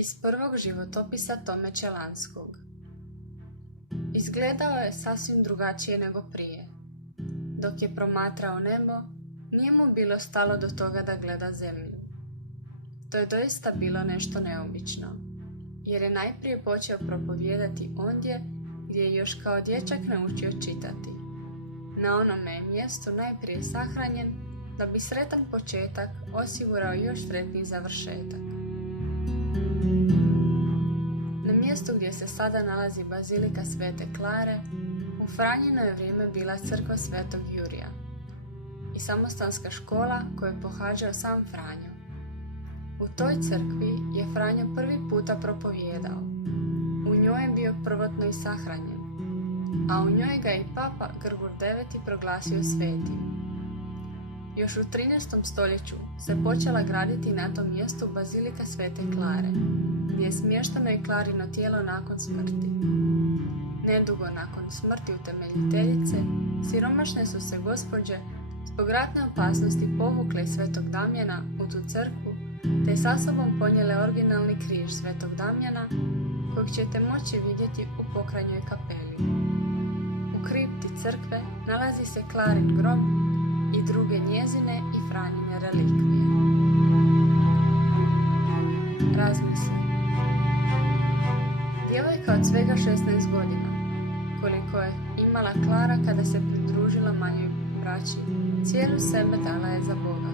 Iz prvog životopisa Tome Čelanskog. Izgledao je sasvim drugačije nego prije. Dok je promatrao nebo, nije mu bilo stalo do toga da gleda zemlju. To je doista bilo nešto neobično, jer je najprije počeo propovijedati ondje gdje je još kao dječak naučio čitati. Na onome je mjestu najprije sahranjen da bi sretan početak osigurao još sretniji završetak. Na mjestu gdje se sada nalazi bazilika Svete Klare, u Franjino je vrijeme bila crkva Svetog Jurija i samostanska škola koju je pohađao sam Franjo. U toj crkvi je Franjo prvi puta propovijedao. U njoj je bio prvotno i sahranjen, a u njoj ga je i papa Grgur IX proglasio svetim. Još u 13. stoljeću se počela graditi na tom mjestu bazilika Svete Klare, gdje je smješteno i Klarino tijelo nakon smrti. Nedugo nakon smrti utemeljiteljice, siromašne su se gospođe zbog ratne opasnosti povukle iz Svetog Damjana u tu crkvu, te sa sobom ponijele originalni križ Svetog Damjana, kojeg ćete moći vidjeti u pokrajnjoj kapeli. U kripti crkve nalazi se Klarin grob i druge njezine i Franjine relikvije. Razmisli. Djevojka od svega 16 godina, koliko je imala Klara kada se pridružila manjoj braći, cijelu sebe dala je za Boga.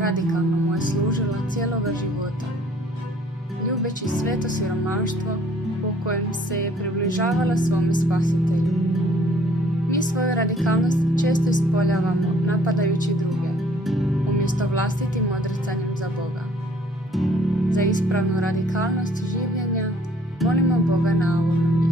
Radikalno mu je služila cijeloga života, ljubeći sveto siromaštvo po kojem se je približavala svome spasitelju. Mi svoju radikalnost često ispoljavamo napadajući druge, umjesto vlastitim odricanjem za Boga. Za ispravnu radikalnost življenja molimo Boga naumno